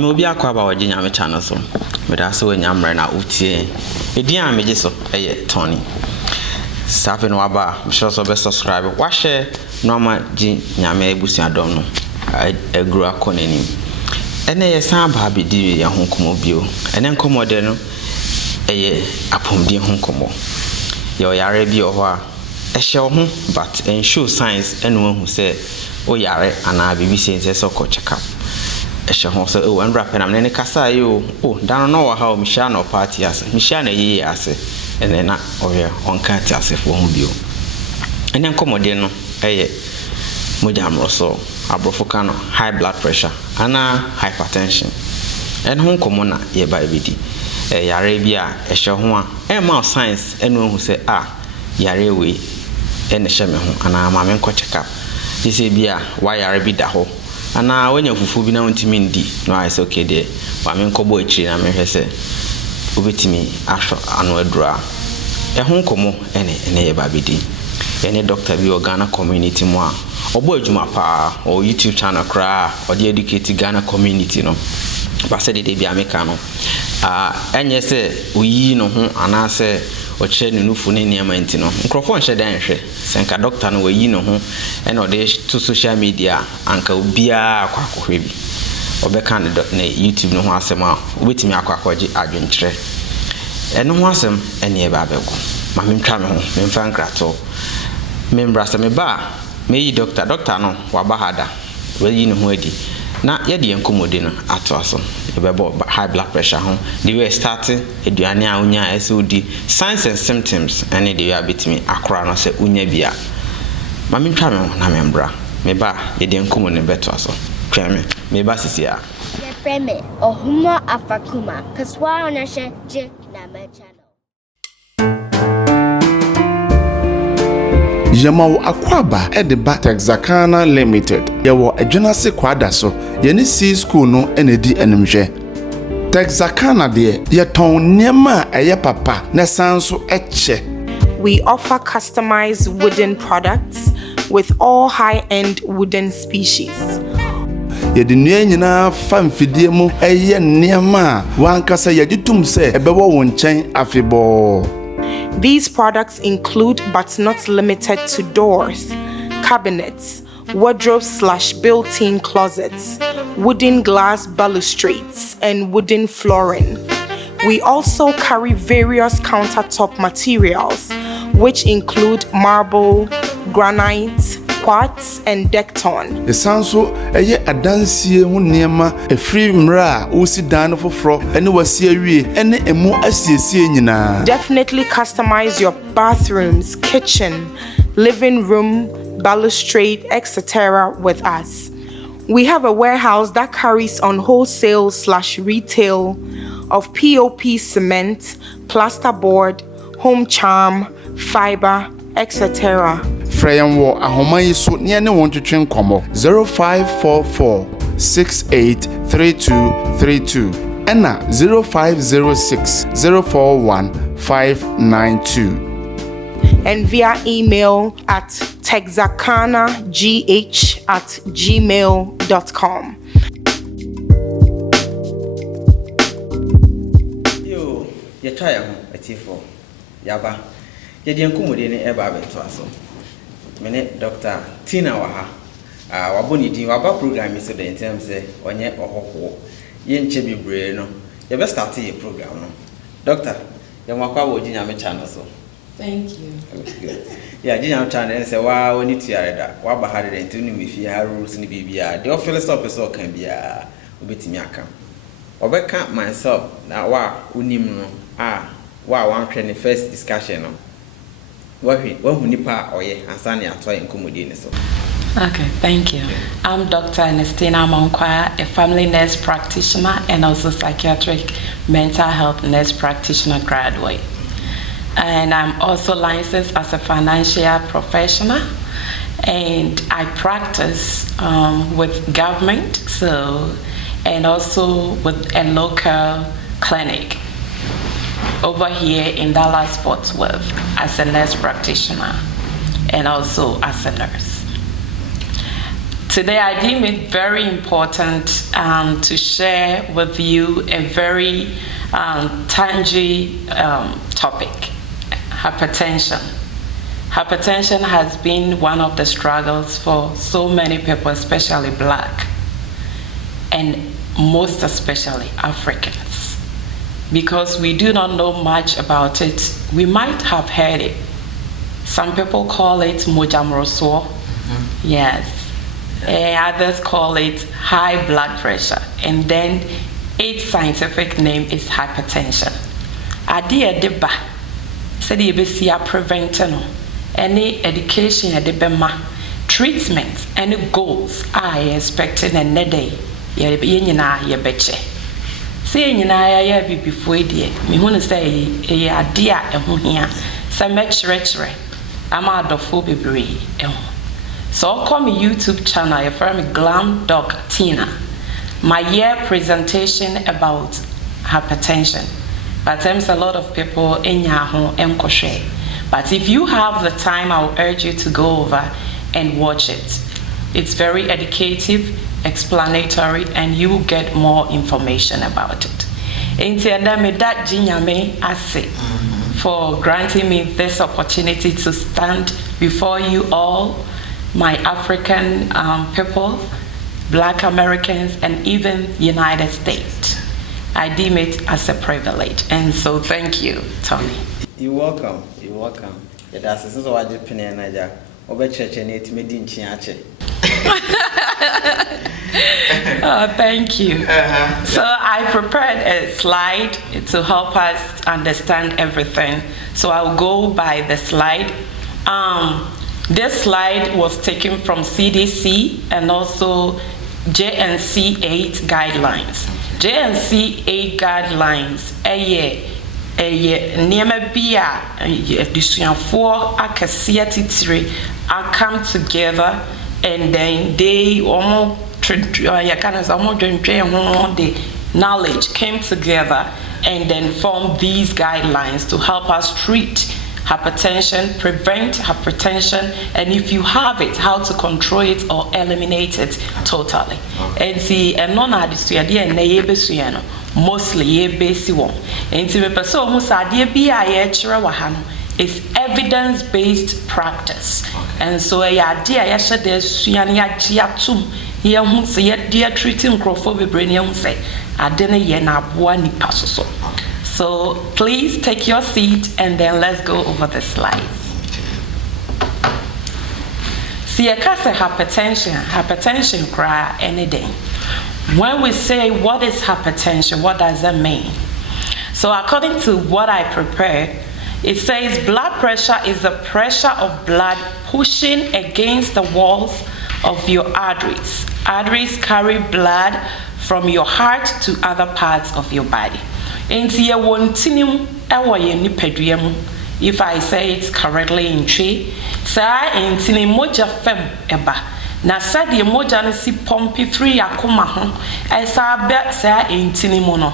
me obi akwa ba oje nyame channel so me da so nyamre na utie edin a meje so Tony safe no aba me sure so be subscribe wa share no ma ji nyame ebusuadom no agro akonanim ene ye san ba be di ye ho komo bio ene nkomo de no apomdi ho komo ye yare bi ho a ehye ho but en show signs eno hu say o yare ana bibi sense so ko check up ehye ho so o andra penam ne kasa yo o dan no wa ha o mi sha no party ase mi sha na yi ase ene na o ye on kan ti ase fo ho bio ene nkomode no mojamro so abrofo kano high blood pressure ana hypertension ene ho nkomo na ye ba bidi yare bi a ehye ho a ma science eno hu say yare we ene hye me ho ana ma me nko check up dise bi a wa yare bi da ho ana wanya fufu bi na ntimi ndi no I say okay there wa me nko bo akiri na me hwese obetimi ahwo anu adura ho nkomo ene ye ba bidi ene doctor bi o Ghana community mo a obo adwuma pa o YouTube channel kra o dey educate Ghana community no ba se de bi ameka no enye se oyi no ho ana se o che ne nufu ne niam anti no nkrofo nhye dan hwe senka doctor no oyi no ho ene o dey to social media anka obia akwakohwe bi obeka ne YouTube no ho asem a obetimi akwakoje adwenkyere ene ho asem ene e ba bego ma mentwa me ho memfa nkrato membra se me ba meyi doctor no wabahada weyi ne ho adi na ye de enkomode no ato aso ebebo high blood pressure ho the way start eduane a unya ese odi signs and symptoms ene de ya betimi akora no se unya bia ma mentwa me ho na membra me ba ye de enkomode beto aso tweme me ba sisi a ye preme ohuma afakuma kaswa onashe je na me channel Yamawo akwaba edeba Texarkana Limited yawo adwenase kwada so yene C school no enedi enimhwe Texarkana de yeton niema eye papa na sanso eche. We offer customized wooden products with all high-end wooden species. Yede nua nyina famfidie mu eye niema wankasa yagitum se ebewo wo nchen afebo. These products include but not limited to doors, cabinets, wardrobes/built-in closets, wooden glass balustrades, and wooden flooring. We also carry various countertop materials, which include marble, granite, quartz, and decton. Esanso eye adansie ho niema efri mra osi dan foforo ene wasi awie ene emu asiesie nyina. Definitely customize your bathrooms, kitchen, living room, balustrade, etc. with us. We have a warehouse that carries on wholesale/retail of POP cement, plasterboard, home charm, fiber, etc. Freyan wo ahoma yiso ne ne won twetwen komo 0544 683232 ena 0506 041 592 and via email at texarkanagh@gmail.com. Yo ye try ho atifo yaba ye de enkomode ne eba beto aso mene Dr. Tina waha waboni din waba program is the term say onye ohoko ye nche bibre no ye be start your program no doctor ye mwakwa wo ginyame channel so thank you yeah ginyame channel say wa woni tiareda wa ba hade den tunu mi fi ha rules ni bibia the office stop so kan bia obetimi aka obeka myself na wa unim no wa wan hwe ne first discussion no Okay, thank you. I'm Dr. Ernestina Monkwa, a family nurse practitioner and also psychiatric mental health nurse practitioner graduate. And I'm also licensed as a financial professional, and I practice with government, and also with a local clinic over here in Dallas, Fort Worth, as a nurse practitioner and also as a nurse. Today I deem it very important to share with you a very tangible topic, hypertension. Hypertension has been one of the struggles for so many people, especially Black, and most especially Africans, because we do not know much about it. We might have heard it. Some people call it mojamroso. Yes. Others call it high blood pressure, and then its scientific name is hypertension. Ade deba said you be see preventing any education at the bema treatment any goals I expecting and ne day ye nyina ye beche say nyina ya bi before die me hu say e ade a eho hia say me kyerɛkyerɛ ama adofo bebre eho. So call me YouTube channel, your friend Glam Doc Tina. My year presentation about hypertension. But there's a lot of people in Yahoo and Koshe. But if you have the time, I'll urge you to go over and watch it. It's very educative, explanatory, and you will get more information about it. For granting me this opportunity to stand before you all, my African people, Black Americans, and even United States. I deem it as a privilege, and so thank you, Tony. You're welcome. You're welcome. That's the so I just pin in Niger. Over church and it made in Chiache. Oh, thank you. So I prepared a slide to help us understand everything. So I'll go by the slide. This slide was taken from CDC and also JNC 8 guidelines. JNC 8 guidelines, niyama biya disuyanfo akasiya titire come together, and then they the knowledge came together and then formed these guidelines to help us treat hypertension, prevent hypertension, and if you have it, how to control it or eliminate it totally. And see, and non addistuadi and nayebesuyano, mostly ye basi one. And see, the person who said, is evidence-based practice. And so, a idea, yes, there's Suyania Giatum, here who say, dear treating crophobic brain, say, I didn't yena one passo. So please take your seat and then let's go over the slides. See, a case of hypertension cry any day. When we say what is hypertension, what does that mean? So according to what I prepared, it says blood pressure is the pressure of blood pushing against the walls of your arteries. Arteries carry blood from your heart to other parts of your body. If I say it correctly in tree, sa intini moja fem eba. Na sa di moja ni si pompi free akuma ho. Esa be sa intini mono.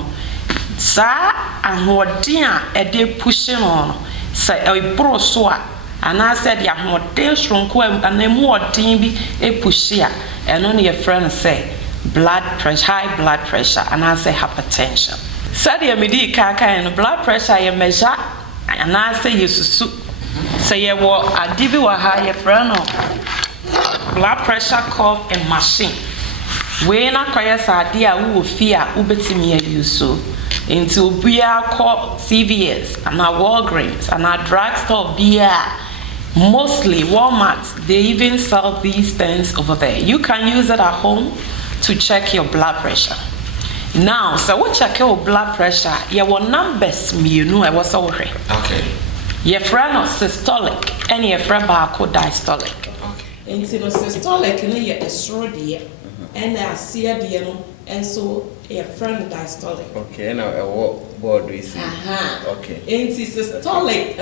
Sa ahodia ede pushing on. Sa ebro so a ana said ya hoden shronko anemu odin bi e pushia. Eno ne your friend say blood pressure, high blood pressure, and I say hypertension. Sadia midi kaka and blood pressure you measure and I say you susu. Say you wa adibi wa high friend blood pressure curve and machine. We na kwaya sadia wo fear ubetimi use so into bia call CVS and our Walgreens and our drugstore beer. Mostly Walmart, they even sell these things over there. You can use it at home to check your blood pressure. Now, so we check your blood pressure. Your numbers, you know, I was already. Okay. Your friend is systolic, and your friend barcode diastolic. Okay. And so systolic, you know, you're extraordinary, and I see a deal, and so your friend diastolic. Okay, now what board we see? Okay. And systolic,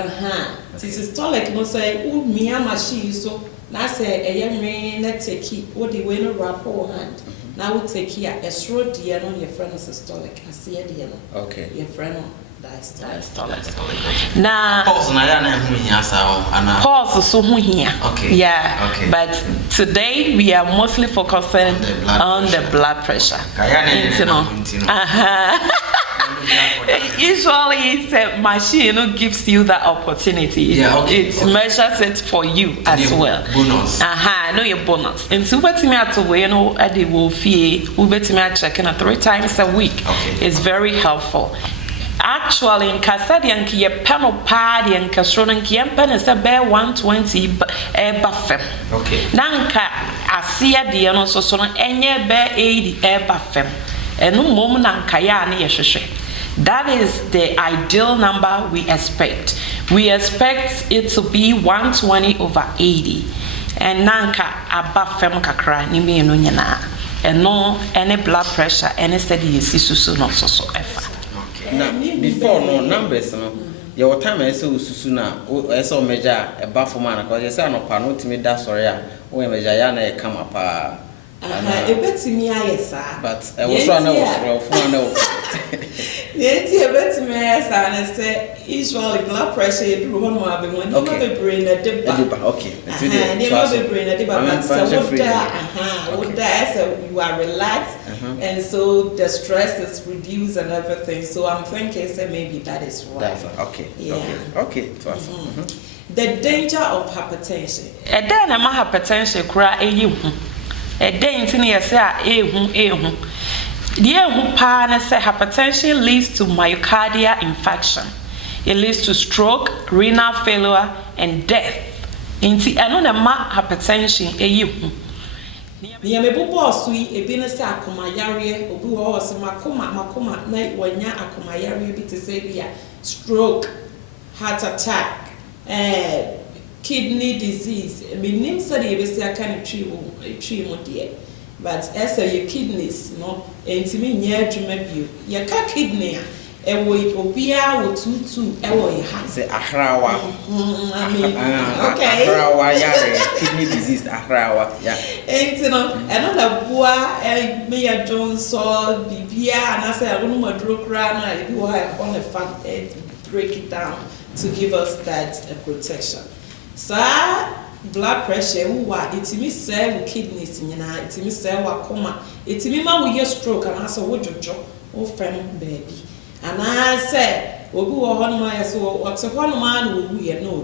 systolic, no say, oh, me and my she so. Now say a young man, let's take it. What do you want to wrap your hand? Now we take here a short dear on your friend systolic. I see a dear. Okay. Your friend diastolic. Now, pulse na ya na hu hia sa ana. Pulse so hu hia. Okay. Yeah. Okay. But today we are mostly focusing on the blood pressure. Usually, the machine gives you that opportunity. Yeah, okay, It measures it for you as well. Bonus. No, your bonus. And so, what me at way, at the wolfie, we bet me at checking 3 times a week. Okay. It's very helpful. Actually, in Casadian, ki panel party and Castron and pen is a bear 120 buffet. Okay. Nanka, I see a dear no so any bear 80 buffet. And no moment Nankayani yeshe. That is the ideal number we expect. We expect it to be 120 over 80. And nanka above fem kakra ni me no nyina. And no any blood pressure any steady susu no so efa. Okay. Now before no numbers no your time I say susu na I say measure a buff man because you say no pa no timi da sorry a we measure ya na e come pa. Ebetimi ayesa. But I was trying to Yeti ebetimi ayesa and say usually blood pressure you do one more when you have brain a dip. Okay. And you have a brain a dip but so you are relaxed and so the stress is reduced and everything. So I'm thinking say maybe that is why. That's okay. Yeah. Okay. The danger of hypertension. E den na hypertension kura eyi a day in say the ehu say hypertension leads to myocardial infarction. It leads to stroke, renal failure, and death. Inti eno na ma hypertension eyi. Niya mebobo sui ebi na say akoma yare obi wo se makoma na wanya akoma yare bi te say bia stroke, heart attack, kidney disease. I mean, name study you say I can tree mo dear, but as your kidneys, no, and to me near to maybe your kidney. E wo ipopia wo tutu e wo ya say ahrawa. I mean, okay. Ahrawa yare kidney disease ahrawa. Yeah. And you know, another boa me a Jones saw bibia and I say I don't know madro kra na e bi wo ha on the fact break it down to give us that protection. So blood pressure wa itimi say wo kidneys nyina itimi say wa koma itimi ma wo ye stroke and aso wo jojo wo fam baby. And I said, no,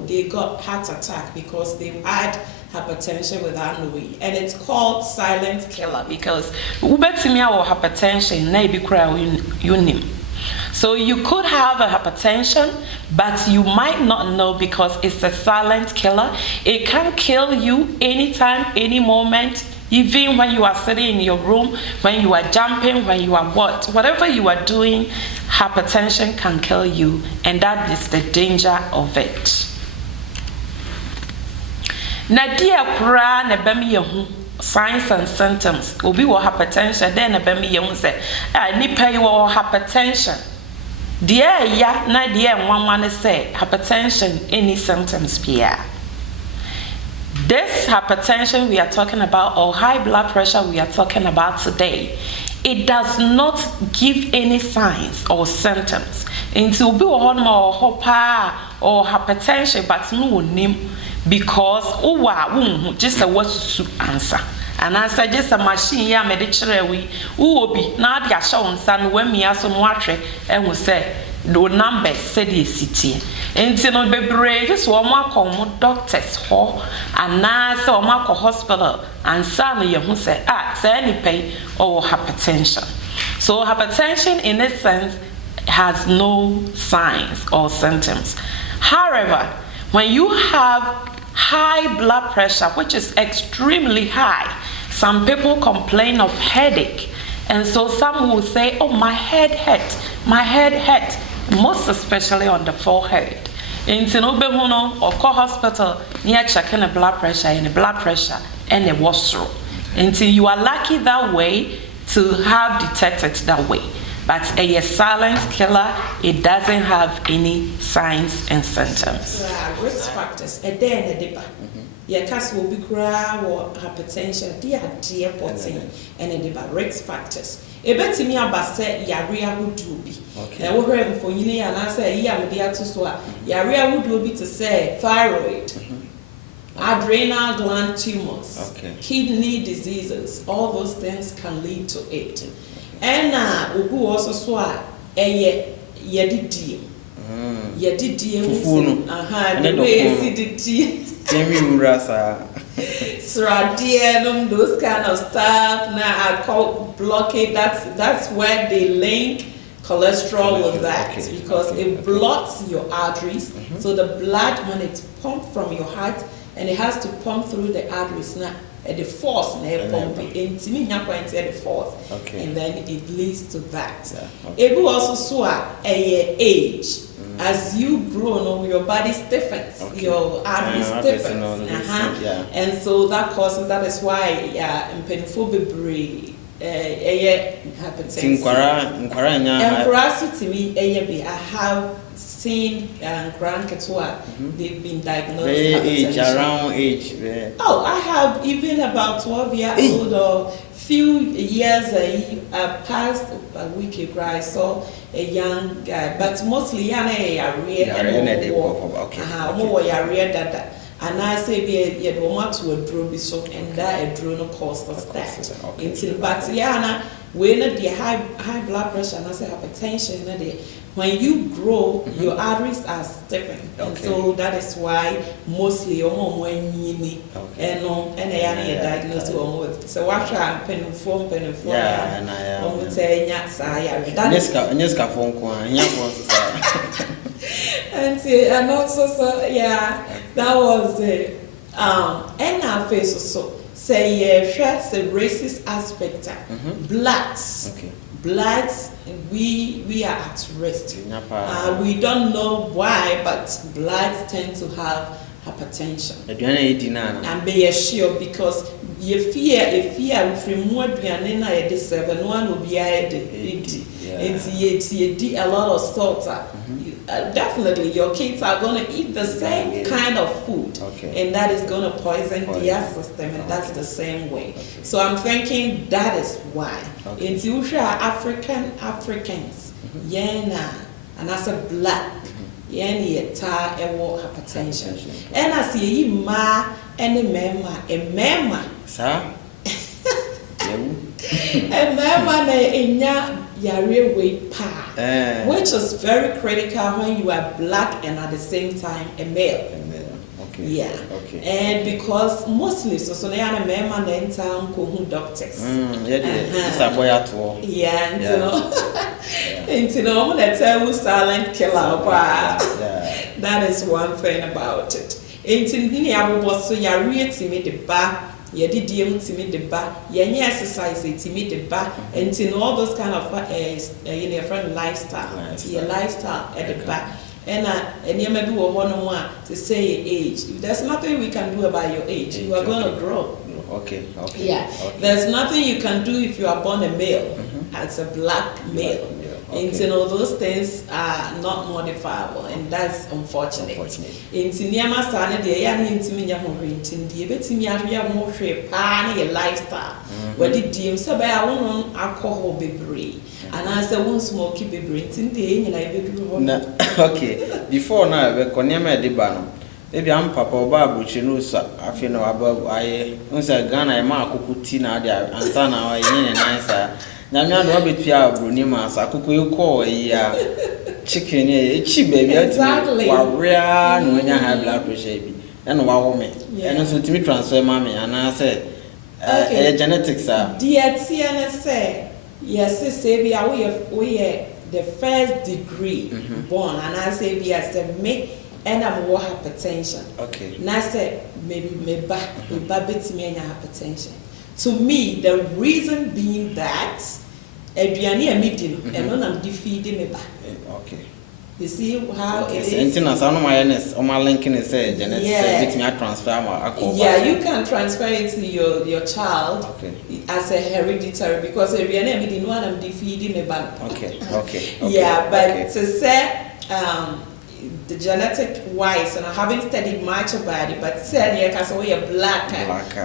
they got heart attack because they've had hypertension without knowing. And it's called silent killer because hypertension. So you could have a hypertension, but you might not know because it's a silent killer. It can kill you anytime, any moment. Even when you are sitting in your room, when you are jumping, when you are whatever you are doing, hypertension can kill you, and that is the danger of it. Nadia kura ne bemi yehu signs and symptoms. Obi wo hypertension, then ne bemi yehu say, nipa wo hypertension. Dear ya na dear nwanwa ne say hypertension any symptoms pia. This hypertension we are talking about, or high blood pressure we are talking about today, it does not give any signs or symptoms. Into be or hypertension, but no name because just a what to answer. And answer just a machine ya medicare we will be now the shown son when me as on watch and we say no numbers said the city. And no baby just one more doctors ho and now so Marco hospital and son you who say say any pain or hypertension. So hypertension in this sense has no signs or symptoms. However, when you have high blood pressure, which is extremely high, some people complain of headache, and so some will say, oh, my head hurt, most especially on the forehead. In Tinobehuno or call hospital near checking the blood pressure and the washroom. Until you are lucky that way to have detected that way. But a silent killer, it doesn't have any signs and symptoms. Risk factors, a day and a dipper. Your cast will be cry or hypertension, dear 14, and a dipper risk factors. ebetimi abase yare ahodo bi na wo hwɛ mfonyini ya na say yi amede ato so a yare ahodo bi to say thyroid, adrenal gland tumors, kidney diseases, all those things can lead to it. And ogu also so a yedidie the way see Sradianum, those kind of stuff. Now I call blockade. That's where they link cholesterol with that because it blocks your arteries. So the blood, when it's pumped from your heart, and it has to pump through the arteries now. At the force, and the force, and then it leads to that. It will also saw age. As you grow, your body stiffens, your arteries stiffen, and so that causes. That is why painful hypertension. I have seen grandkids they've been diagnosed age around age. Oh, I have even about 12 years old or few years past a week ago I saw a young guy, but mostly young and I say be want to a drone so and that a drone cost us that. Until but when the high blood pressure and I say hypertension when you grow, your arteries are stiffened, and so that is why mostly when you and a diagnosis with. So what I'm penning for, and and also so that was it. And our face also say the racist aspect. Blacks. Blacks, we are at risk. We don't know why, but blacks tend to have hypertension. And be sure because you fear from more than 7 one will be 80. A lot of salt. Definitely your kids are going to eat the same kind of food, and that is going to poison their system, and that's the same way. So I'm thinking that is why. In usually Africans, and as a black, hypertension. And I see ma and a mema. And mama yare weight pa, which is very critical when you are black and at the same time a male. And because mostly so they are a man and town who doctors. And you know, when I tell you silent killer, that is one thing about it. And was so yare to me the back. You did to the back, you exercise to meet the back, and to all those kind of your friend lifestyle, your lifestyle at the back. And you may do a one-on-one to say your age. If there's nothing we can do about your age, you are going to grow. There's nothing you can do if you are born a male, as a black male. And you know, those things are not modifiable, and that's unfortunate. In Tinyama Sana, the young intimate in the Betimia more lifestyle. Where did you say I won't alcohol be brave? And I said, won't smoke keep a brain in the end, and I be before now, the Konyama de Bano. Maybe I'm Papa Babu Chinusa. I feel no above I once I Ghana, Marco Putina, and Sana, I and nicer. Namia no be tia brunima sa kuku call a chicken cheap baby exactly warrior no nya high blood pressure bi and wa woman and so to me transfer mommy and I said genetics are dear say yes say we are the first degree born and I say we as the make and I'm more hypertension and I said maybe me back bit me hypertension. To me, the reason being that Adriani and meeting and when I'm defeating me back. You see how it is? On my linking is said, transfer you can transfer it to your child as a hereditary because Adriani and meeting when I'm defeating me back. But to say the genetic wise, and I haven't studied much about it, but said yeah, because we are black,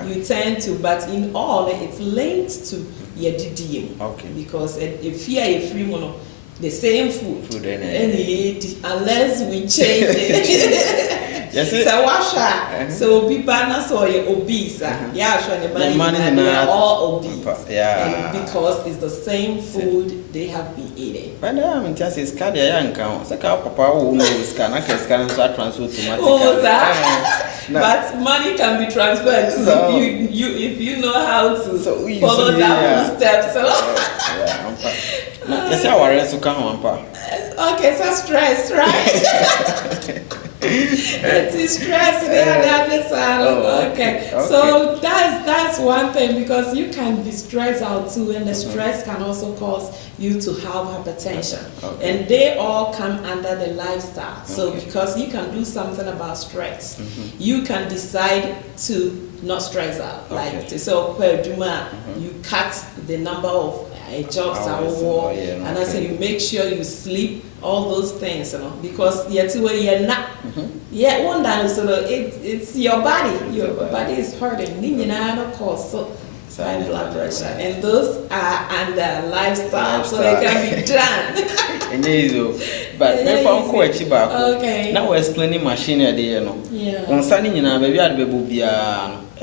you tend to, but in all, it's linked to your DDM. Okay. Because if you are a free mono, the same food unless we change it. Yes, so washa. So people are so obese. Yeah, they are all obese. Yeah. And because it's the same food they have been eating. But I'm just a scared young count. So papa will know scan. I can scan and transfer automatically. Oh, but money can be transferred to so, if you know how to follow that footsteps. Yes, I worry so come on, pa. Okay, so stress, right? It is stress. Okay. So that's one thing, because you can be stressed out too, and the stress can also cause you to have hypertension. And they all come under the lifestyle. So because you can do something about stress, you can decide to not stress out. Like so, you cut the number of jobs and I say you make sure you sleep, all those things, because you're not one day so it's your body is hurting, cause high blood pressure, and those are under lifestyle, so they can be done. But me found quite back. Okay. Now we're explaining machine there, on Sunday, baby, I'd be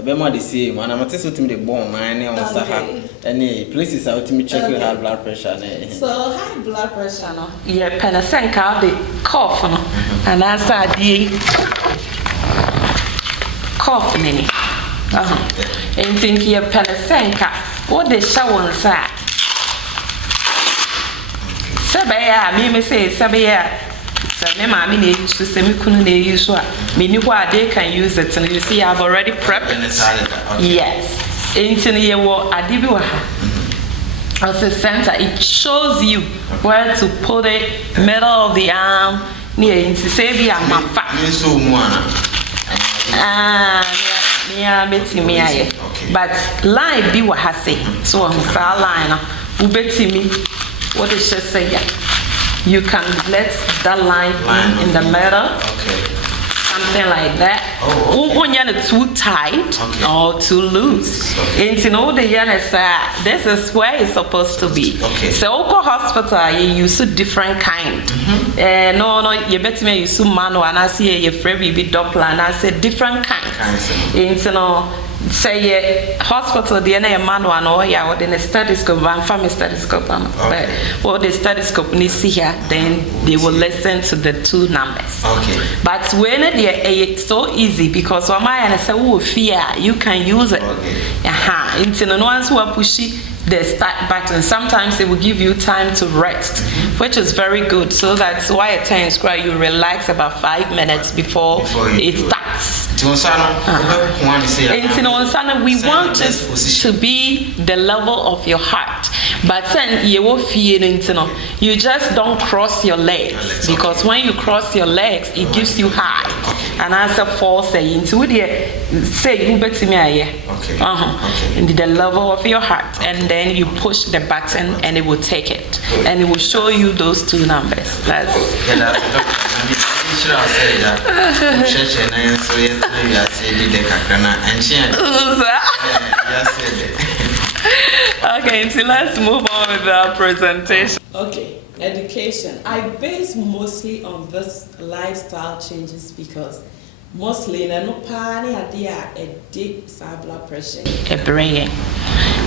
the same, and I'm just to the bomb, mine on Saha, any places out to me check your high blood pressure. So high blood pressure, no? Yeah, penasenka the cough, and I said the cough mini. And think you penasenka, what the shower inside. Sabaya, me say Sabaya. I mean, to semi couldn't use what meaning why they can use it, and you see, I've already prepped. Yes, into the war, as a center, it shows you where to put it, middle of the arm, near into say, my fat. But line be what I say, so I'm a line, who bet me what it should say. You can let that line in the middle, something like that. When you're too tight or too loose, and you know the this is where it's supposed to be. So, go hospital, you use a different kind. No, you better me use manual, and I see your free baby Doppler, and I say different kind. And you know. Say hospital the manual or yeah, then a stethoscope and family stethoscope, but what the stethoscope needs to hear, then they will listen to the two numbers. But when it's so easy, because when I say oh fear, you can use it. Into the ones who are pushy the start button, sometimes it will give you time to rest, which is very good. So that's why at times you relax about 5 minutes before it starts. We want it to be the level of your heart, but then you just don't cross your legs, because when you cross your legs, it gives you high. And answer false saying to say you bet me in the level of your heart, and then you push the button and it will take it, and it will show you those two numbers. That's okay, so let's move on with the presentation. Okay, education. I base mostly on this lifestyle changes, because mostly no pani idea a deep blood pressure. A brain.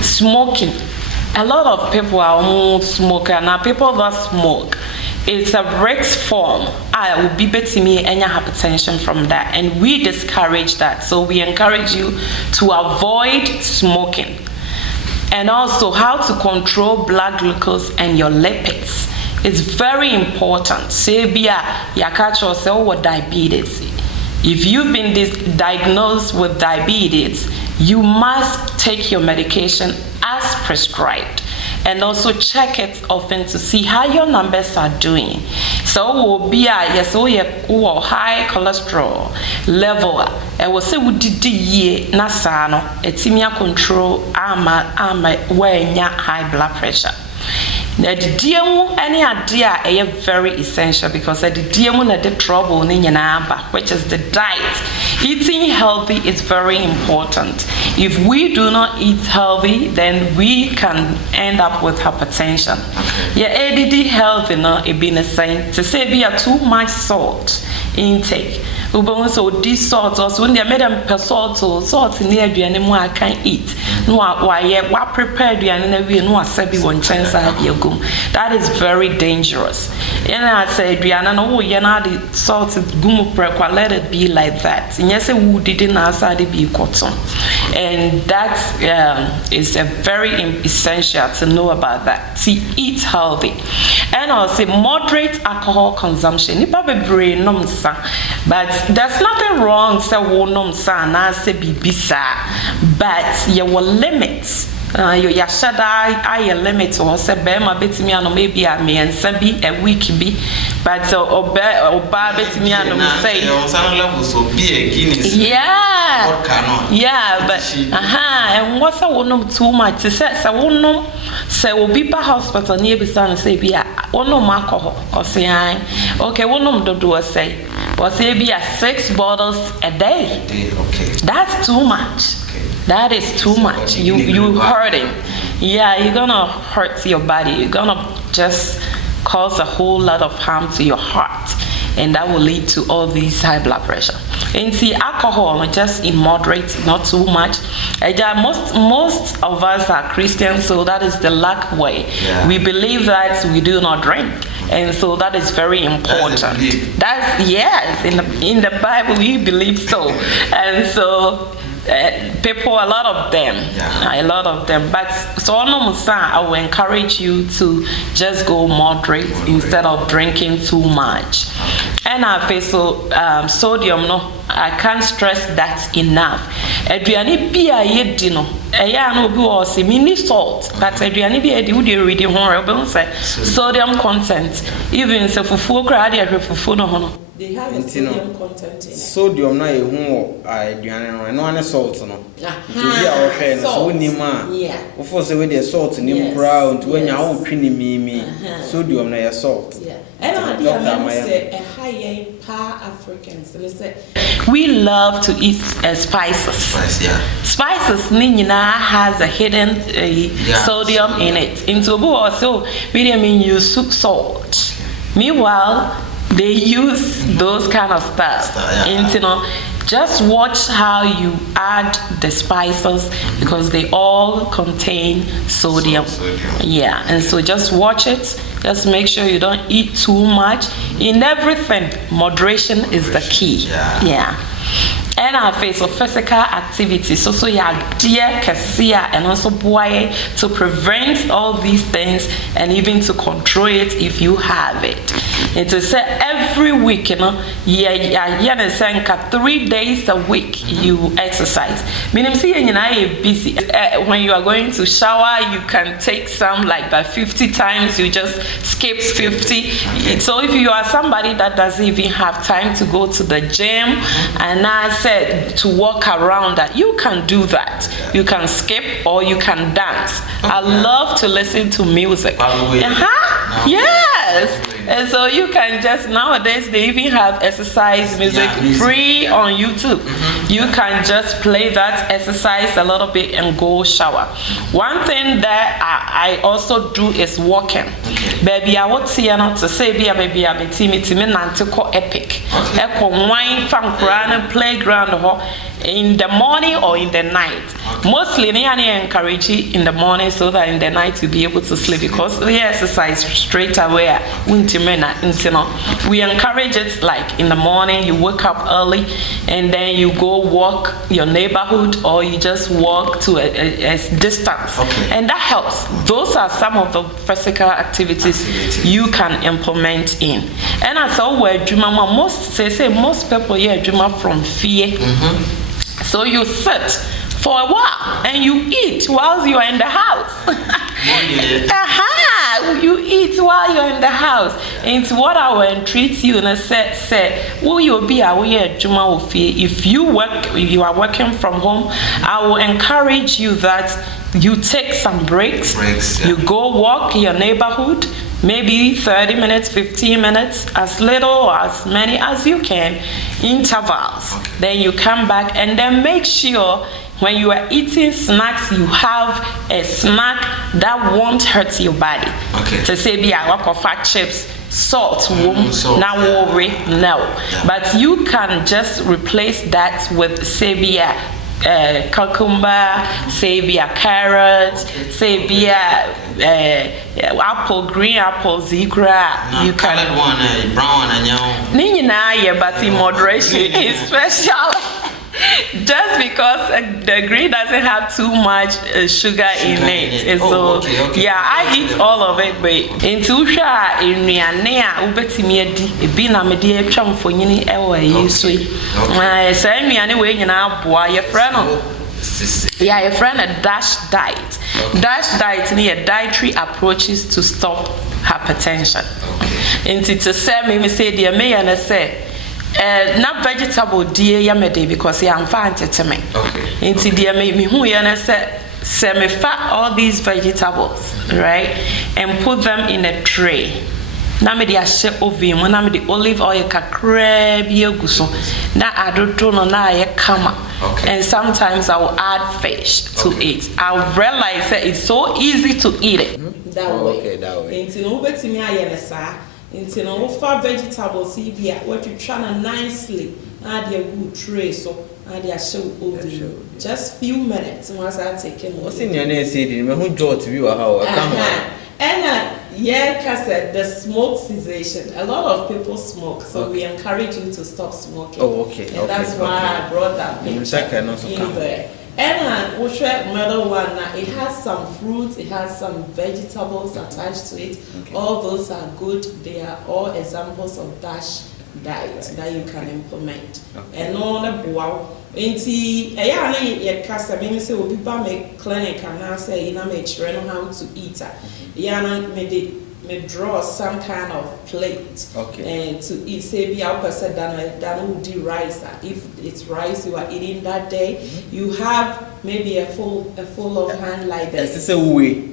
Smoking. A lot of people are smoking. Now people that smoke, it's a risk form. I will be betting me any hypertension from that, and we discourage that. So we encourage you to avoid smoking, and also how to control blood glucose and your lipids. It's very important. Say you catch yourself with diabetes. If you've been diagnosed with diabetes, you must take your medication as prescribed, and also check it often to see how your numbers are doing. So will be yes, high cholesterol level. I will say we did ye nasano etimia control ama where high blood pressure. na didie mu any idea are very essential because the didie mu na the trouble ni nyina ba, which is the diet. Eating healthy is very important. If we do not eat healthy, then we can end up with hypertension. Yeah, ADD healthy no it be the same. To say be a too much salt intake. So this salt also when they made them per salt near aduane mu I can eat. No why prepare aduane na we no asabi won chance agum. That is very dangerous. And I say aduane no wo na the salt gum prepare let it be like that. Yes, we didn't aside be cotton. And that is a very essential to know about that. To eat healthy. And I'll say moderate alcohol consumption. Nipa bebre nom sa, but there's nothing wrong say wo nom sa na say bibisa, but you will limits. Your yashada I limit or say bema betimi ano maybe a me and sabi a week be, but oba betimi ano say yeah, but and what's a one too much to say so one say will be per hospital near beside say be a one no alcohol or say okay one no do say or say be a 6 bottles a day. Okay, that's too much. That is too much. You hurting. Yeah, you're gonna hurt your body. You're gonna just cause a whole lot of harm to your heart, and that will lead to all these high blood pressure. And see, alcohol just in moderate, not too much. Most of us are Christians, so that is the luck way. Yeah. We believe that we do not drink, and so that is very important. That's yes, in the Bible we believe so, and so. People, a lot of them, but so I will encourage you to just go moderate instead of drinking too much. And I feel so sodium no, I can't stress that enough. Aduane bia ye di no eya no bi o se mini salt, but aduane bia di wo dey read ho re say sodium content, even se fufuo kra dey fufuo no ho no. They have a sodium content in it. Sodium na ehu aduane no na salt no. Nti bia wo hwe no so nima. Yeah. Wo for say we dey salt nim kra unti wanya wo twi ni mimi. Sodium na ye salt. Yeah. And I say a high pa Africans. We love to eat spices. Spices ninyina has a hidden sodium in it. Into obu also we dey mean use salt. Meanwhile, they use those kind of stuff. And you know, just watch how you add the spices because they all contain sodium. Yeah, and so just watch it. Just make sure you don't eat too much. In everything, moderation is the key. Yeah. And our face of physical activity, so yeah, dear Cassia, and also boy to prevent all these things and even to control it if you have it. And to say every week, you know, 3 days a week you exercise. Meaning, see, you know, busy. When you are going to shower, you can take some like that 50 times. You just skip 50. So if you are somebody that doesn't even have time to go to the gym, and I said to walk around that, you can do that. You can skip or you can dance. I love to listen to music. Yes. And so you can just, nowadays they even have exercise music free on YouTube. You can just play that exercise a little bit and go shower. One thing that I also do is walking. Baby, I would see not to say baby I be team nantiko epic. Eko wine from playground in the morning or in the night. Mostly I encourage you in the morning so that in the night you'll be able to sleep because we exercise straight away. We encourage it like in the morning you wake up early and then you go walk your neighborhood or you just walk to a distance. And that helps. Those are some of the physical activities you can implement in. And as always, most people here dream from fear. So you sit for a while and you eat while you are in the house. You eat while you're in the house. And it's what I will entreat you and say, will you be aware if you are working from home, I will encourage you that you take some breaks. Yeah. You go walk your neighborhood, maybe 30 minutes, 15 minutes, as little or as many as you can, intervals. Okay. Then you come back, and then make sure when you are eating snacks, you have a snack that won't hurt your body. Okay. To say, be a fat chips, salt, salt, now yeah. worry, no. Yeah. But you can just replace that with, say, be a cucumber, say be a carrot, say be a apple, green apple, zikra. You can colored one, brown and yellow. Nina, yeah, but in moderation is special. Just because the green doesn't have too much sugar in it. And so, okay. yeah, I eat all of it, but into sha in Rianea, ubetimi di, be na media chum for yini ewa yisui. Say me anyway, you know, boy, your friend. Yeah, your friend a DASH diet. DASH diet near dietary approaches to stop hypertension. And to say, me say, dear me, and I say, not vegetable dear yamade because I'm fine to me. Okay. Into dear me who yana said semi fat all these vegetables, right? And put them in a tray. Now me the share ovim, when I'm the olive oil kakre guso. Now I don't know now I come. Okay. And sometimes I will add fish to it. I realize that it's so easy to eat it. That way. Okay, that way. Into no better me I into no fat vegetables here what you trying nicely add your good tray so add your show over just few minutes once I take it. What's in your name said in who draw to you how and yeah, cassette the smoke cessation. A lot of people smoke, so we encourage you to stop smoking. Oh, okay. And that's why I brought that picture in there. And we'll share another one now. It has some fruits, it has some vegetables attached to it. Okay. All those are good. They are all examples of DASH diet that you can implement. Okay. And on the wow. Inti I na cast me say obi ba me clinic and I say you me train how to eat. Na me draw some kind of plate and to eat. Say be our person than would do rice. If it's rice you are eating that day, you have maybe a full of hand like this. This is a way.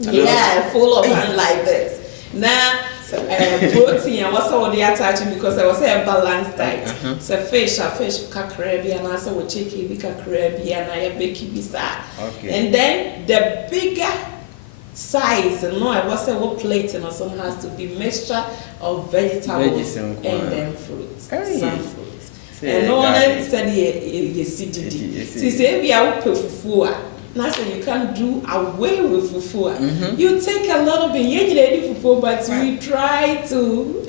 Yeah, full of hand like this. Now protein and what's all the attaching because I was a balanced diet. So fish kakrebi and also with chicken we kakrebi and I bake bisa. And then the bigger size and no I was a plate and also has to be mixture of vegetables and then fruits. Some fruits. And all that study you see say we are fufu. Now so you can't do away with fufu. You take a little bit, you fufu, but we try to.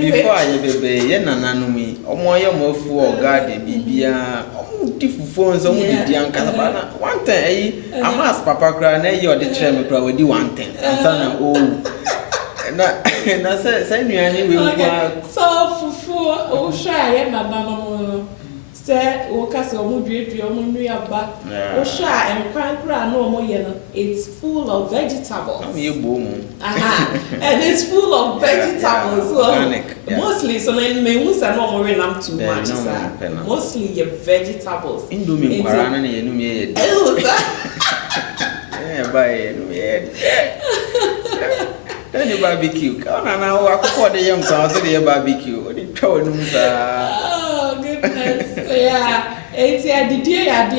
Before I baby, nananumi. Omo fu or garden, bibia. Fufu and some of the young Calabana. One thing, I'm asked Papa Granay, you're the chairman, probably do one thing. And son, and I said, send me anyway. So fufu, oh, shy, and say woka se omo duedue omo nuaba o sha enkwankra na omo ye no it's full of vegetables and it's full of vegetables organic, mostly so na me hu say no omo we nam too much mostly your vegetables indomie kwara na ye numi ye buy numi any barbecue na akoko de yam kwa so de barbecue o de twa onum sa. Yeah, it's a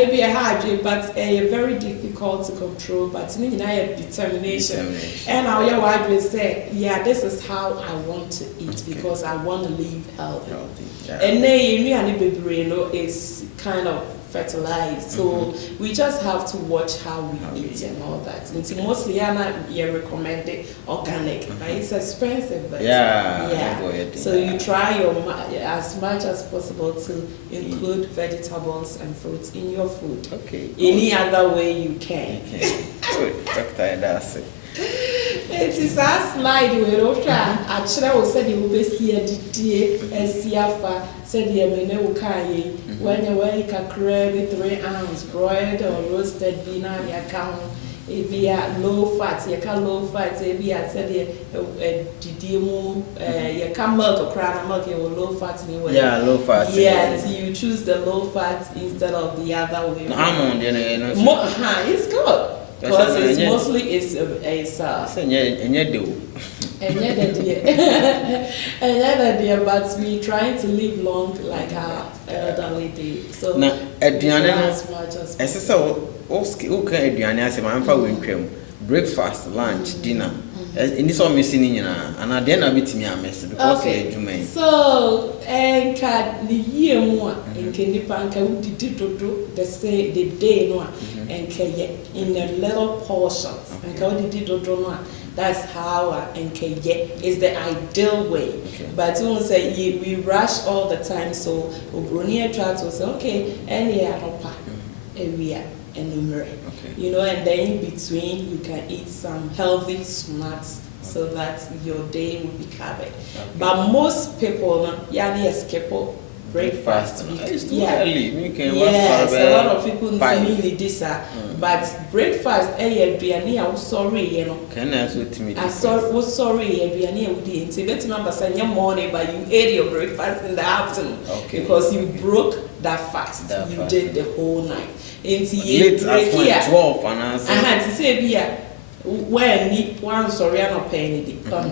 be a hard, but very difficult to control. But I have determination. And our wife will say, yeah, this is how I want to eat because I want to live healthy. And then is kind of fertilized, so we just have to watch how we eat and all that. And so mostly you recommend it organic, but it's expensive. But so you try as much as possible to include vegetables and fruits in your food. Any other way you can. Dr. Edasi. It is a slide where actually I said you will see a DTA and Siafa said the Meneukai when you wear a crab 3 ounce broiled or roasted bean on your account. It be a low fat, you can low fat, it be a said you can milk or crown milk, you will low fat anyway. Yeah, low fat. Yeah, so you choose the low fat instead of the other way. Almond, It's good. Because it's mostly it's but we trying to live long like our elderly days. So now, as much as possible. breakfast, lunch, dinner. In this one missing and at the end of it me mess because so and the year more in Kendipanka we did the say the day no and in a little portions and did no. That's how and is the ideal way. But you say we rush all the time, so Obronia tries to say okay, any area and you know, and then in between you can eat some healthy snacks so that your day will be covered. But most people, they skip breakfast. Yes, a lot of people need this, but breakfast, sorry, you know. Can I answer to me? Sorry, morning, but you ate your breakfast in the afternoon because you broke that fast. You did the whole night. Late at 12 and I had to say, when one sorry, I'm not paying it, but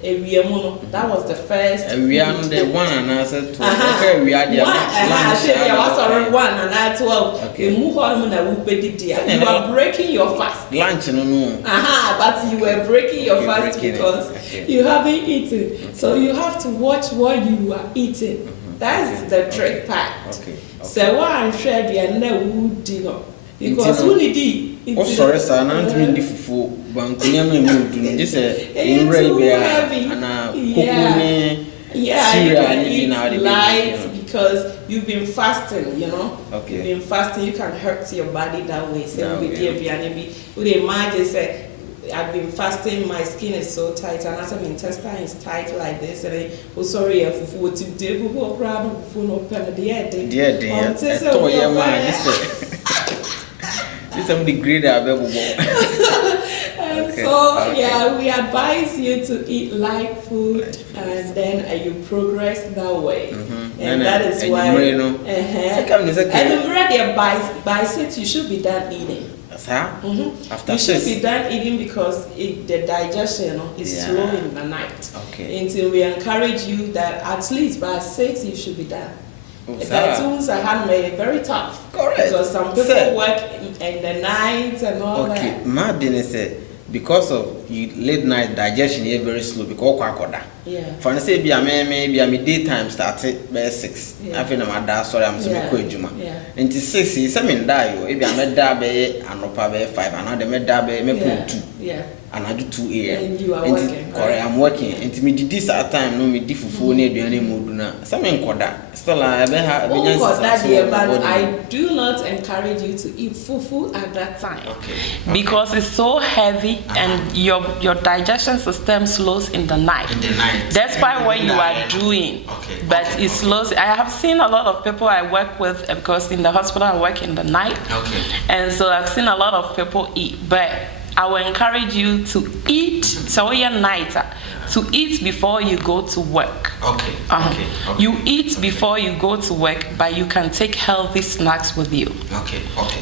that was the first. We are the one and I said, okay, we are the one and I 12. You are breaking your fast. Lunch, no. But you were breaking your fast because you haven't eaten. So you have to watch what you are eating. That's the trick part. So what I'm sure they are no wood dinner. Because who need it? Oh, sorry, sir. I'm not mean difficult. But I'm just in heavy. You eat light because you've been fasting, you know. You've been fasting, you can hurt your body that way. So with the imagine say, I've been fasting, my skin is so tight, and as my intestine is tight like this, and sorry, if you would do go proud of food or pen the this is the grade I've ever we advise you to eat light food, and then you progress that way, and that is why. And already by 6 you should be done eating. After you should be done eating because the digestion is slow in the night. Until we encourage you that at least by 6 you should be done. The tools are handmade very tough. Correct. Because some people work in the night and all that. Okay, my dinner said because of late night digestion, you're very slow because for I say maybe I'm daytime started by 6. I feel my dad sorry I'm so juma. And 6 is something die you. If I'm a dabe and no by 5 and I me dabe me put 2. And I do 2 a.m. And you are working. Correct, I'm working. And me this at time no me difficult phone any mood something koda. Still I be but I do not encourage you to eat fufu at that time. Because it's so heavy and your digestion system slows in the night. Despite what you are doing, but it slows. I have seen a lot of people I work with because in the hospital I work in the night, and so I've seen a lot of people eat. But I will encourage you to eat. So you're night to eat before you go to work. You eat before you go to work, but you can take healthy snacks with you.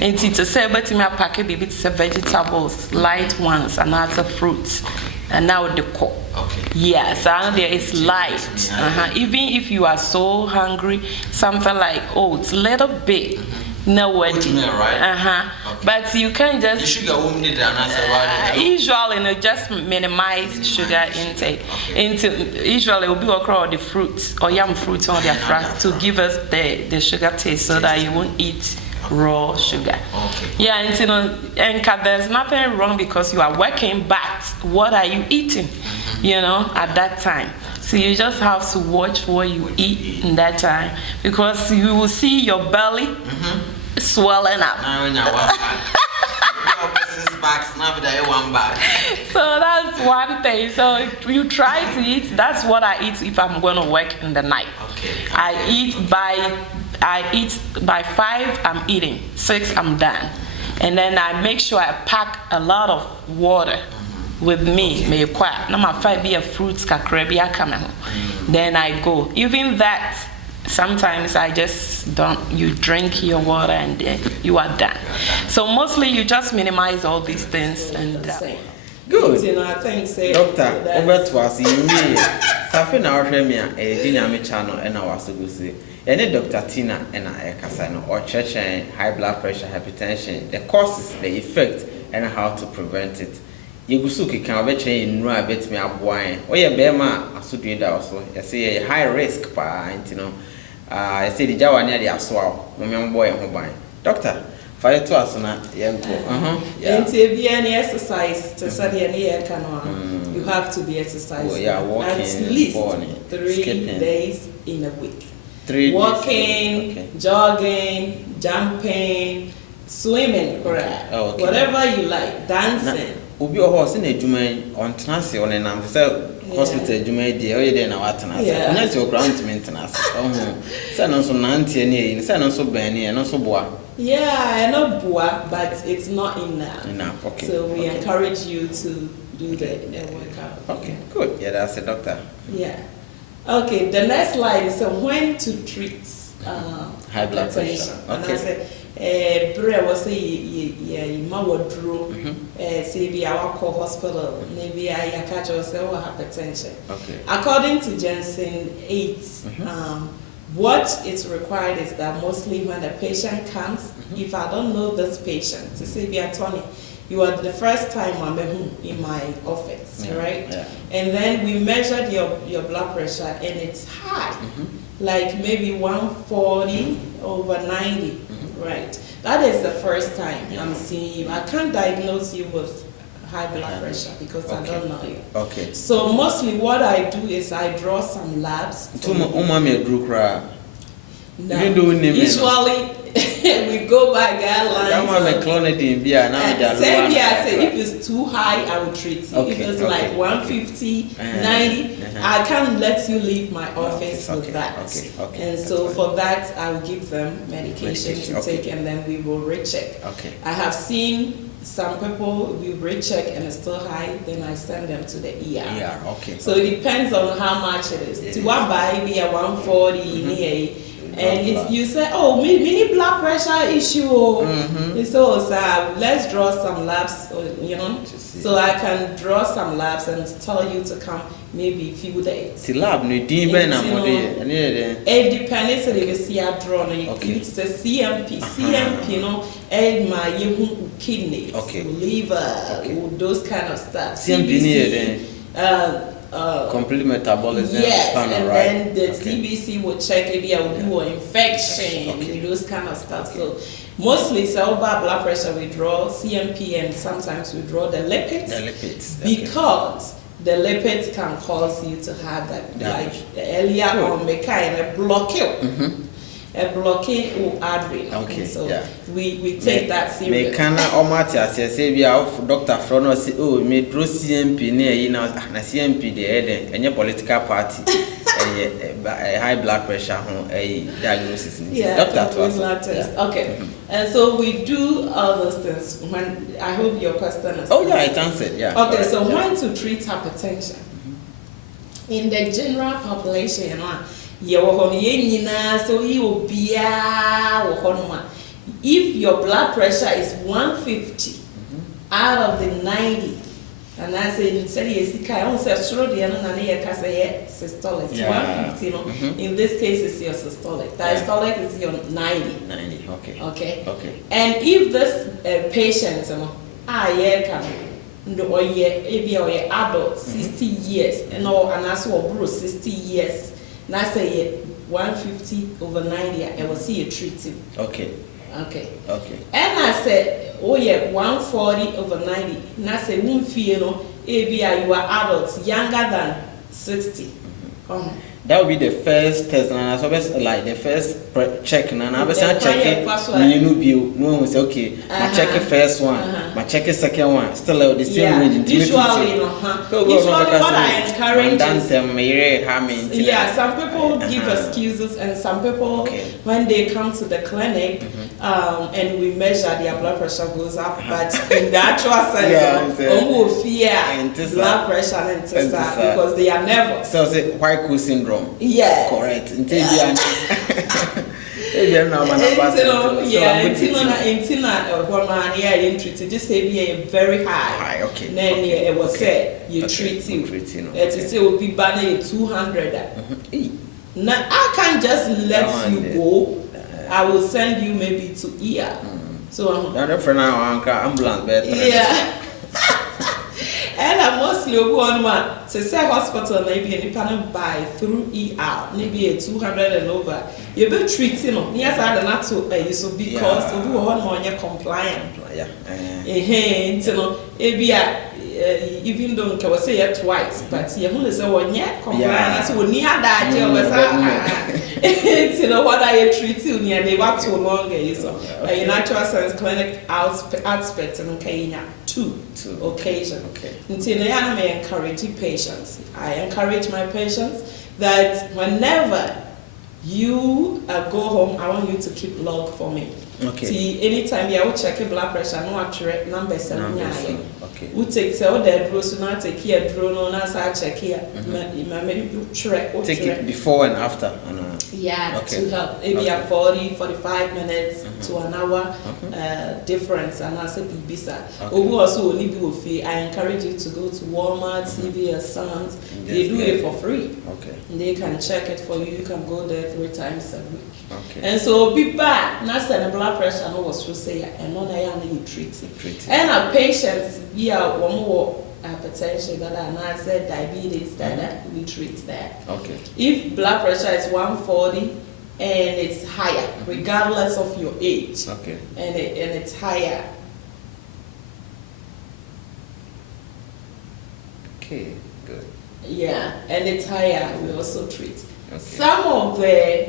And to say, but you may pack it with vegetables, light ones, and other fruits, and now the cook. Yes, and there is light. Even if you are so hungry, something like oats, little bit. No wedding, but you can just usually just minimize sugar intake. Usually will be across the fruits or young fruits on their front to give us the sugar taste so that you won't eat raw sugar. And there's nothing wrong because you are working, but what are you eating? You know, at that time. So you just have to watch what you eat in that time because you will see your belly swelling up. So that's one thing. So you try to eat. That's what I eat if I'm going to work in the night. I eat by 5 I'm eating, 6 I'm done. And then I make sure I pack a lot of water with me. Me kwa na ma fa be a fruits kakra bi aka me ho. Then I go. Even that, sometimes I just don't. You drink your water and you are done. So mostly you just minimize all these things and. Good. You know, I think say Doctor, over to us in me. Safi na ohwe me a Dinyame channel and our sugusi. Any Dr. Tina and I kasano or church high blood pressure, hypertension, the causes, the effect and how to prevent it. Yegusuki can be chain no bet me up wine. Or your bema asudi da also. I say a high risk pa, you know. I say the Jawa near the aswao, my boy and home. Doctor, fire to us na yanko. And to be any exercise to study any air canoe, you have to be exercising. Oh, yeah, walking, at least burning, 3 skipping. days in a week. 3 days. Walking, Okay. jogging, jumping, swimming, correct? Oh, okay. Whatever you like, dancing. Obi o horse na adwuma on tenase on enam say hospital adwuma dey o ye dey na wa tenase na se o ground maintenance say no so nante na yi say no so ban ni no so boa. Yeah, I know boa, but it's not enough. Enough, okay. So we Okay. encourage you to do the workout. Okay, good. Yeah, that's a doctor. Yeah. Okay, the next slide is when to treat High blood pressure. hypertension. And I Okay. said, Brea was say, yeah, you might withdraw, say, be our call hospital, maybe I catch or say, hypertension. Okay. According to Jensen 8, what is required is that mostly when the patient comes, if I don't know this patient, to say, be a Tony, you are the first time I'm in my office, right? Yeah. And then we measured your blood pressure and it's high, like maybe 140 over 90, right? That is the first time I'm seeing you. I can't diagnose you with high blood pressure because I don't know you. Okay. So mostly what I do is I draw some labs. To my me drew cra. No. Even though we name it. Usually we go by guidelines. That one me clonidine be na me da Say if it's too high, I will treat you. Okay, If it's okay. like 150, 90, I can't let you leave my office Okay, with that. okay, And that's so fine. for that, I will give them medication to Okay. take, and then we will recheck. Okay. I have seen some people we recheck and it's still high, then I send them to the ER. Yeah, okay. So it depends on how much it is. To what buy be a 140 and if you say, oh, mini blood pressure issue, so let's draw some labs, you know, so I can draw some labs and tell you to come maybe a few days. Si lab no din be na mo dey ene dey. It depends on the see I draw. Okay. It's the CMP, you know, my kidney, Okay. liver, Okay. those kind of stuff. CMP ni complete metabolism Yes, panel, and right? then the Okay. CBC will check if you have infection, Okay. those kind of stuff. So mostly, so blood pressure we draw CMP, and sometimes we draw the lipids. The lipids. Okay. Because the lipids can cause you to have that, like earlier Sure. on, the kind of blockade. A blockade or artery. Okay, So yeah. we take that Me serious. kana omati ase say bia doctor Frono say oh me draw CMP na yi na CMP dey enye political party high blood pressure ho diagnosis ni. Yeah, Doctor to us. blood test. Okay. And so we do all those things. When I hope your question is. Oh yeah, it answered. Yeah. Okay, Correct. so when to treat hypertension? In the general population, you know, if your blood pressure is 150 out of the 90, and I say systolic, Yeah. 150, you know, in this case it's your systolic. Diastolic is your 90. 90. Okay. Okay. Okay. And if this patient, you know, or you're adult, 60 years, and also 60 years, and I say 150 over 90, I will see you treating. Okay. Okay. Okay. And I said, oh yeah, 140 over 90, and I say, you know, you are adults younger than 60. That would be the first test, and I suppose like the first check. And I was check it. You know, no one will say, okay, I check the first one, I check the second one. Still the same range. Usually, what I encourage is, some people give excuses, and some people, when they come to the clinic, and we measure their blood pressure goes up, but in the actual sense, fear blood pressure and because they are nervous. So it's white coat syndrome. Yeah. Correct. Just say be very high. Okay. Then it was said you treat you. It is will be banning 200. Now I can't just let you go. I will send you maybe to ER. So now for now ambulance better. Yeah. And I mostly go on one to say hospital maybe any panel buy through ER maybe a 200 and over. You be treating them. Yes, I don't have to so because to do one more compliant. Yeah. Even though I say it twice, but you want to say one year compliant. So near that you know what I treat you near they work too long. So in actual sense, clinic aspect and Kenya two occasion. Okay. Until I may encourage patients. I encourage my patients that whenever you go home, I want you to keep log for me. Okay. See, anytime you will check your blood pressure, no accurate number 7. Okay. We take so that draws not take here drone on us. I check here. Take it before and after. Yeah, okay. To help. Maybe a 40-45 minutes to an hour difference, and I said bisa. Who also only do fee. I encourage you to go to Walmart, CVS, Sam's. They do it for free. Okay. They can check it for you. You can go there 3 times a week. Okay. And so be back. Now send the blood pressure. No was to say, and not that you treat it. And our patients, one more hypertension that I said diabetes that we treat that. Okay. If blood pressure is 140 and it's higher, regardless of your age. Okay. And it's higher. Okay. Good. Yeah, and it's higher. We also treat. Okay. Some of the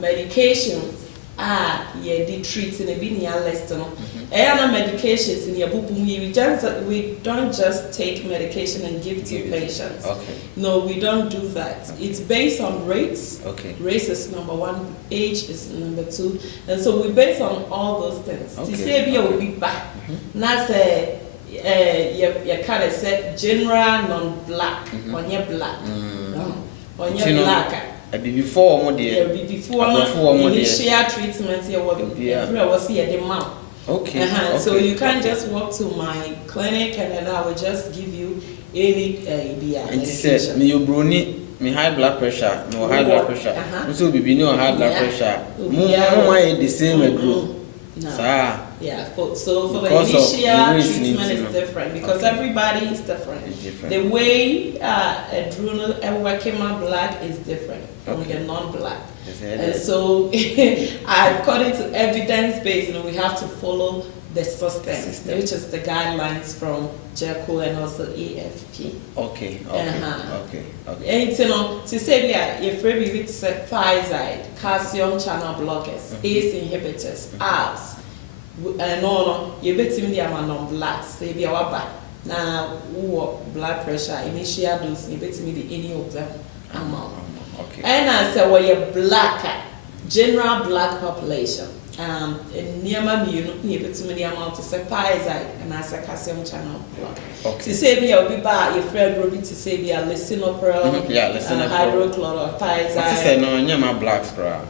medications are the treating a bit less than medications in your book. We don't just take medication and give to patients. Okay. No, we don't do that. It's based on race. Okay. Race is number 1, age is number 2, and so we base on all those things. Okay. To say will be back. Now say you kind of say general non-black on your black. On your black. Before initial treatment here was here the mouth. Okay. So you can't just walk to my clinic and then I will just give you any and he said me me high blood pressure, no high blood pressure. So be no high blood pressure. The same group. No. Yeah, so for the initial treatment is different because everybody is different. The way adrenal and working my black is different from the non-black. And so according to evidence-based, we have to follow the system, which is the guidelines from JECO and also AFP. Okay. And to say if we with thiazide, calcium channel blockers, ACE inhibitors, ARBs, you bet him the non-black, say be our back. Now, blood pressure, initial dose, you bet me the any of them amount. Okay. And I said, well, you're black, general black population. Near my you bet me the amount to say thiazide and I say calcium channel blocker. Okay. To say be I'll be back, your friend Ruby to say be a lisinopril, hydrochlorothiazide. I said, no, my black scrap.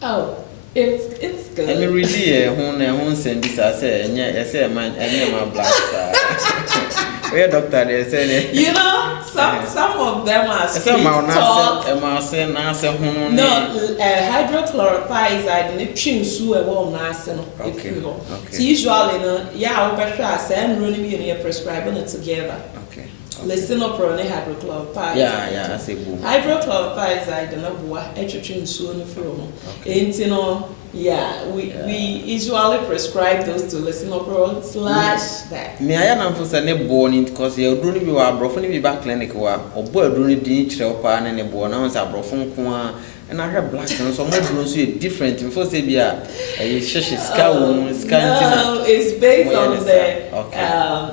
Oh. It's good. I mean, really, send this. I say, man, my black. Where doctor they say you know, some of them are street talk. No, hydrochlorothiazide and the chinsu a wall nasen. So usually, I'll be sure I say and running me and prescribing it together. Okay. Lisinopril and hydrochlorothiazide. Yeah, I say boom. Hydrochlorothiazide and a boy, chinsu on the floor. And we usually prescribe those to lisinopril / that. Me, I am for Sunday born because you're doing be our broken be back clinic or boy doing the pan and a born ounce a broken and I have black and so much different. Before say, no, it's based on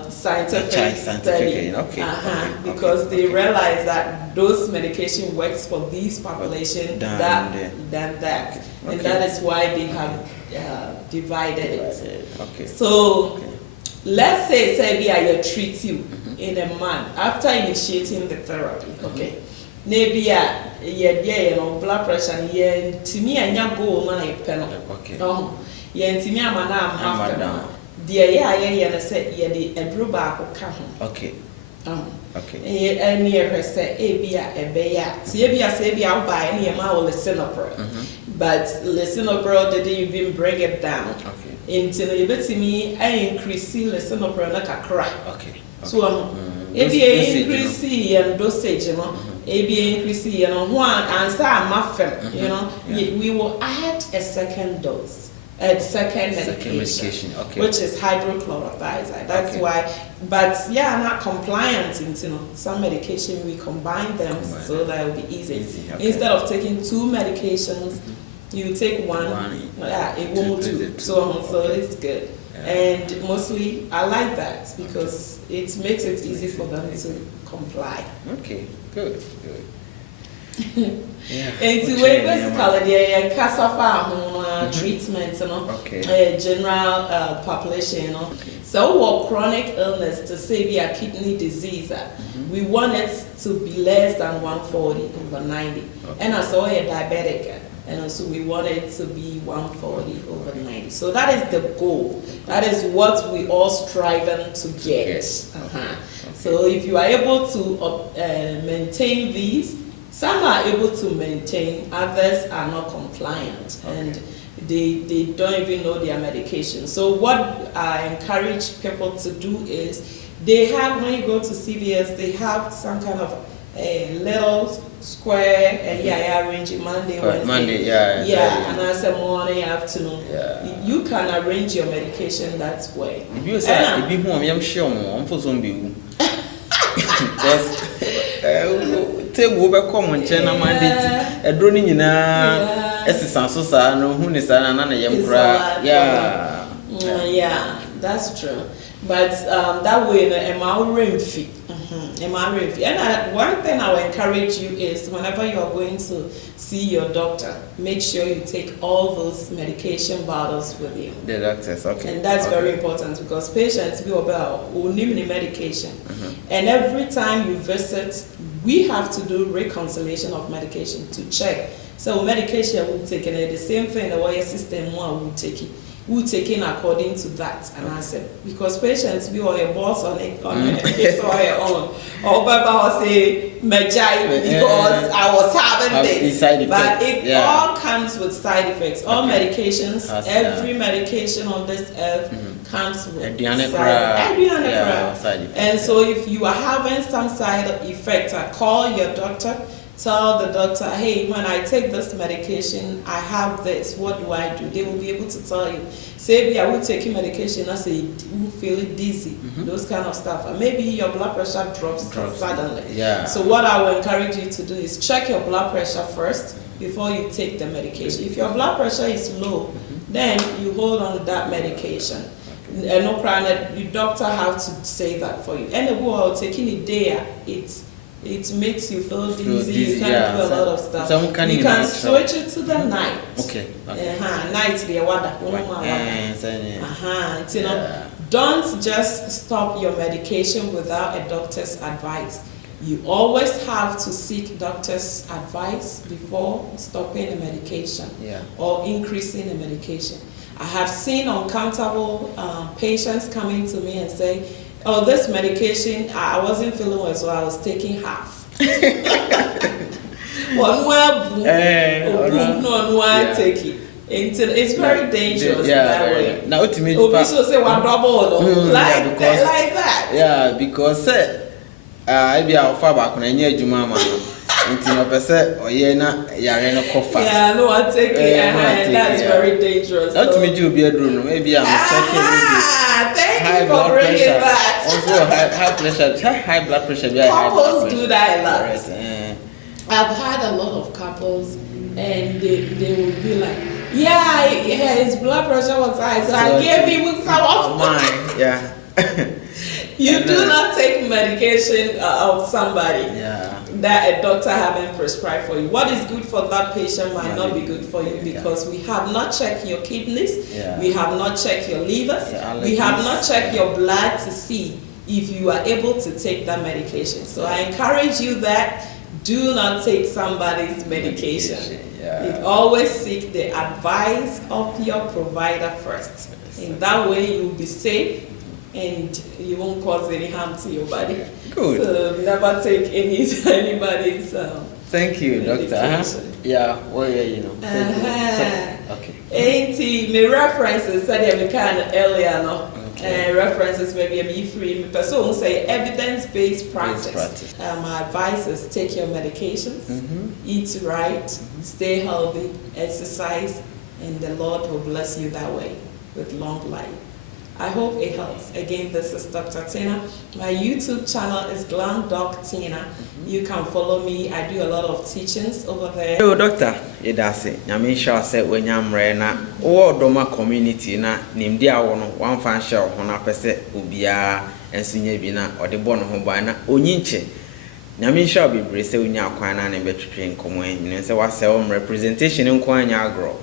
scientific study. Okay. Because they realize that those medication works for these population than that. And that is why they have divided it. Okay. So let's say I treat you in a month after initiating the therapy. Okay. Maybe blood pressure to me and go na penal. Okay. To me I'm the say the edru baako ka ho. Okay. Okay. And near her say ebia ebeya. See ebia say ebia buy any ma will lisinopril. But lisinopril didn't even bring it down. Okay. Until you bet me I increase lisinopril na kakra. Okay. So ebia increase and dosage, ABA increase, one and some muffin, we will add a second dose, a second medication, which is hydrochlorothiazide. That's why, but not compliant into some medication we combine them so that it will be easy. Instead of taking two medications, you take one, it won't do. So it's good. And mostly I like that because it makes it easy for them to comply. Okay, good. And to basically the CASAFA treatment, general population, So what chronic illness to say be a kidney disease, we want it to be less than 140 over 90. And I saw a diabetic. And also we want it to be 140 over 90. So that is the goal. That is what we all striving to get. Yes. So if you are able to maintain these, some are able to maintain, others are not compliant. And they don't even know their medication. So what I encourage people to do is, they have, when you go to CVS, they have some kind of a little square arrange it Monday, Wednesday. And I say morning, afternoon. You can arrange your medication that way. You say I'm sure I'm for zombie. Just take over common channel mandate a droning in a Sansosa, no Hunisa, and yeah, that's true. But that way, a mouth fee. And one thing I will encourage you is whenever you are going to see your doctor, make sure you take all those medication bottles with you. The doctors, okay. And that's very important because patients will about medication. And every time you visit, we have to do reconciliation of medication to check. So medication will take it, the same thing the way your system will take it. Who taking according to that, and I said because patients be all your boss on it on your own. Or Baba will say Majai because I was having this, but it all comes with side effects. All medications, every medication on this earth comes with side effects. And so if you are having some side effects, call your doctor. Tell the doctor, hey, when I take this medication, I have this. What do I do? They will be able to tell you. Say, I will take medication. I say, you feel dizzy, those kind of stuff. And maybe your blood pressure drops suddenly. So what I will encourage you to do is check your blood pressure first before you take the medication. If your blood pressure is low, then you hold on to that medication. And no problem, your doctor have to say that for you. And while taking it there, it makes you feel dizzy. You can't do a lot of stuff. You can switch it to the night. Okay. Night the water. Don't just stop your medication without a doctor's advice. You always have to seek doctor's advice before stopping a medication or increasing a medication. I have seen uncountable patients coming to me and say, oh, this medication, I wasn't feeling well, so I was taking half. Take it. It's very dangerous that way. Now, to me, say one double, like that. Yeah, because I be out far back when I near Jumama. Until a person or Yarena coffee. Yeah, no, I take it. That's very dangerous. Not to me, you be a drone. Maybe I'm checking. Thank you for bringing that. Also, high blood pressure. Couples do that a lot. I've had a lot of couples, and they will be like, "Yeah, his blood pressure was high, so I gave him some of mine." Yeah. You do not take medication of somebody that a doctor haven't prescribed for you. What is good for that patient might not be good for you because we have not checked your kidneys, we have not checked your livers, we have not checked your blood to see if you are able to take that medication. So I encourage you that do not take somebody's medication. You always seek the advice of your provider first. In that way you'll be safe and you won't cause any harm to your body. Good. So never take anybody's Thank you, doctor. Yeah, well, yeah, you know. Okay. Ain't me references said we can earlier no. References maybe be free. Me person say evidence-based practice. My advice is take your medications, eat right, stay healthy, exercise, and the Lord will bless you that way with long life. I hope it helps. Again, this is Dr. Tina. My YouTube channel is Glam Doc Tina. You can follow me. I do a lot of teachings over there. Hello, doctor. Yedase. Nyame sure say when yamre na wo doma community na nimdi awo no one fan show ho na pese obia ensunye bi na ode bo no ho ban na onyinche. Nyame sure be bre say onya akwan na ne betwetwe nkomo en se wa say representation nko anya agro.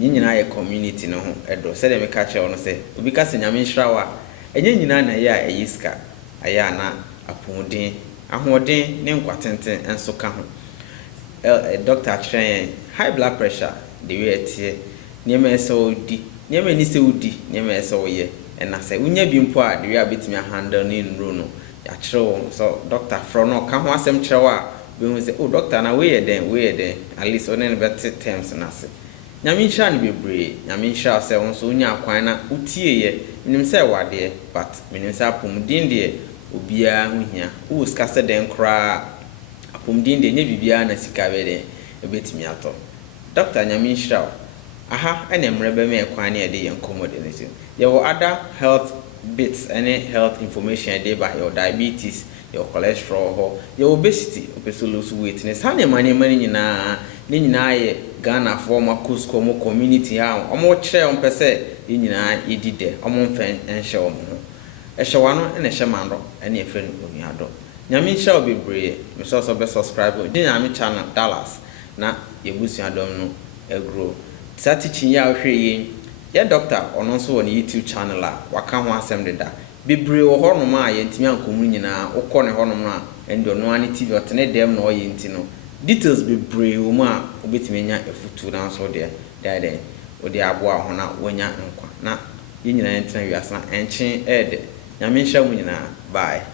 Nyina ye community no ho edo se de me ka che ono se obi ka se nyame nhira wa enye nyina na ye a eyiska aya na apodin ahoden ne nkwatenten enso ka ho doctor train high blood pressure the way etie niema eso odi niema ni se odi niema eso ye na se unya bi mpo a the way abetimi handle ni nro no ya kire so doctor fro no ka ho asem kire wa be hu se oh doctor na we ye den at least onen better terms na se nyame nhira ne bebre nyame nhira se won so unya akwan na utie ye minim se wade but minim se apomdin de obia hu hia wo skase den kra apomdin de nye bibia na sika we de ebetimi ato doctor nyame nhira aha ene mrebe me kwan ne de yenkomo de ne ye wo other health bits any health information dey by your diabetes your cholesterol ho your obesity opeso lose weight ne sa ne mane nyina ni nyina ye Ghana for ma kusko mo community ha omo kire on pese ni nyina yedide omo mfen enhye omo ho ehye no ene hye mando ene efe no onuado nyame nhye obebre me so be subscribe di nyame channel Dallas na yebusuadom no egro sati ya ohwe ye doctor ono so won YouTube channel a waka ho asem deda bebre wo honom a ye ntimi ankomu nyina ukọ ne honom a endo no ani TV otene dem na oye ntino details bebre wo mu a obetimi nya efutu na so de dede odi aboa ho na wonya nkwa na ye nyina ntena wiasa enche ede nyame nhya mu nyina bye.